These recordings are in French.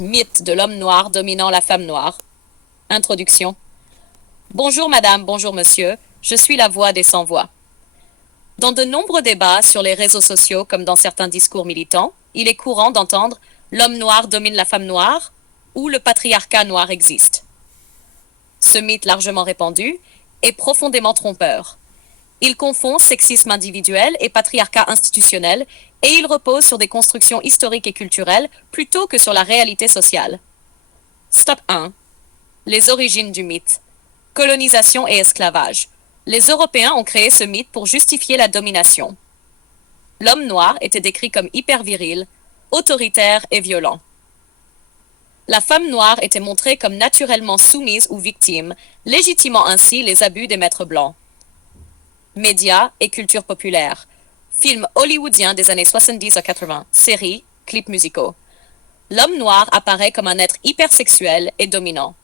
mythe de l'homme noir dominant la femme noire. Introduction. Bonjour madame, bonjour monsieur, je suis la voix des sans-voix. Dans de nombreux débats sur les réseaux sociaux comme dans certains discours militants, il est courant d'entendre l'homme noir domine la femme noire ou le patriarcat noir existe. Ce mythe largement répandu est profondément trompeur. Il confond sexisme individuel et patriarcat institutionnel et il repose sur des constructions historiques et culturelles plutôt que sur la réalité sociale. Stop 1. Les origines du mythe. Colonisation et esclavage. Les Européens ont créé ce mythe pour justifier la domination. L'homme noir était décrit comme hyper viril, autoritaire et violent. La femme noire était montrée comme naturellement soumise ou victime, légitimant ainsi les abus des maîtres blancs. Médias et culture populaire. Films hollywoodiens des années 70 à 80, séries, clips musicaux. L'homme noir apparaît comme un être hypersexuel et dominant.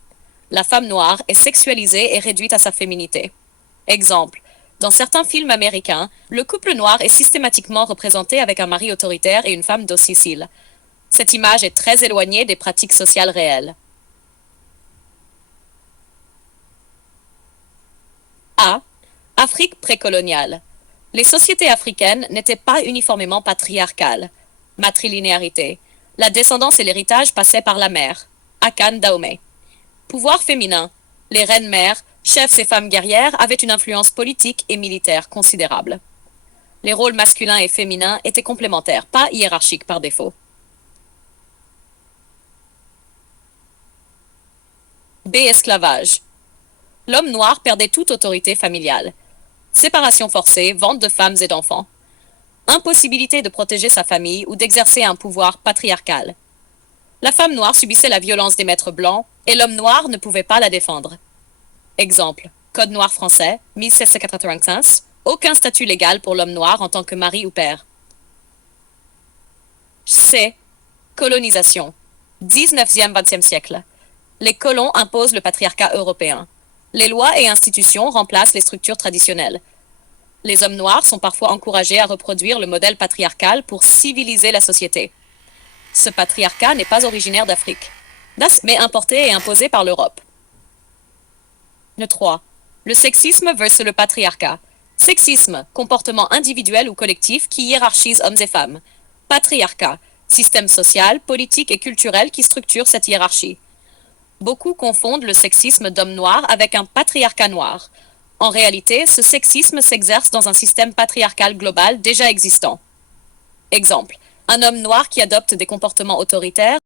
La femme noire est sexualisée et réduite à sa féminité. Exemple, dans certains films américains, le couple noir est systématiquement représenté avec un mari autoritaire et une femme docile. Cette image est très éloignée des pratiques sociales réelles. A. Afrique précoloniale. Les sociétés africaines n'étaient pas uniformément patriarcales. Matrilinéarité. La descendance et l'héritage passaient par la mère. Akan Dahomey. Pouvoir féminin. Les reines-mères, chefs et femmes guerrières avaient une influence politique et militaire considérable. Les rôles masculins et féminins étaient complémentaires, pas hiérarchiques par défaut. B. Esclavage. L'homme noir perdait toute autorité familiale. Séparation forcée, vente de femmes et d'enfants. Impossibilité de protéger sa famille ou d'exercer un pouvoir patriarcal. La femme noire subissait la violence des maîtres blancs et l'homme noir ne pouvait pas la défendre. Exemple, Code noir français, 1795, aucun statut légal pour l'homme noir en tant que mari ou père. C. Colonisation. 19e-20e siècle. Les colons imposent le patriarcat européen. Les lois et institutions remplacent les structures traditionnelles. Les hommes noirs sont parfois encouragés à reproduire le modèle patriarcal pour civiliser la société. Ce patriarcat n'est pas originaire d'Afrique, mais importé et imposé par l'Europe. 3. Le sexisme versus le patriarcat. Sexisme, comportement individuel ou collectif qui hiérarchise hommes et femmes. Patriarcat, système social, politique et culturel qui structure cette hiérarchie. Beaucoup confondent le sexisme d'homme noir avec un patriarcat noir. En réalité, ce sexisme s'exerce dans un système patriarcal global déjà existant. Exemple, un homme noir qui adopte des comportements autoritaires